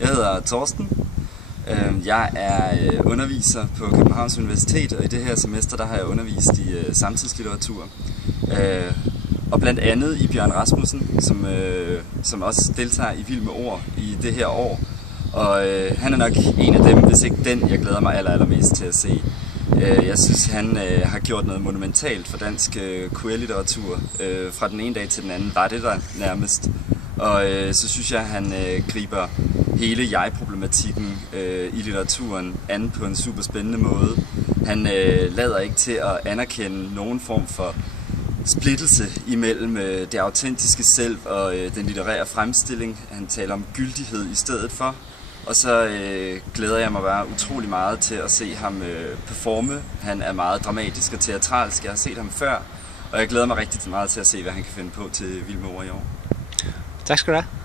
Jeg hedder Torsten. Jeg er underviser på Københavns Universitet, og i det her semester der har jeg undervist i samtidslitteratur. Og blandt andet i Bjørn Rasmussen, som også deltager i Vild med Ord i det her år. Og han er nok en af dem, hvis ikke den, jeg glæder mig allermest til at se. Jeg synes, han har gjort noget monumentalt for dansk queer-litteratur. Fra den ene dag til den anden var det der nærmest. Og så synes jeg, at han griber hele jeg-problematikken i litteraturen an på en super spændende måde. Han lader ikke til at anerkende nogen form for splittelse imellem det autentiske selv og den litterære fremstilling. Han taler om gyldighed i stedet for. Og så glæder jeg mig bare utrolig meget til at se ham performe. Han er meget dramatisk og teatralsk. Jeg har set ham før, og jeg glæder mig rigtig meget til at se, hvad han kan finde på til Vild med Ord i år. Tak skal du have.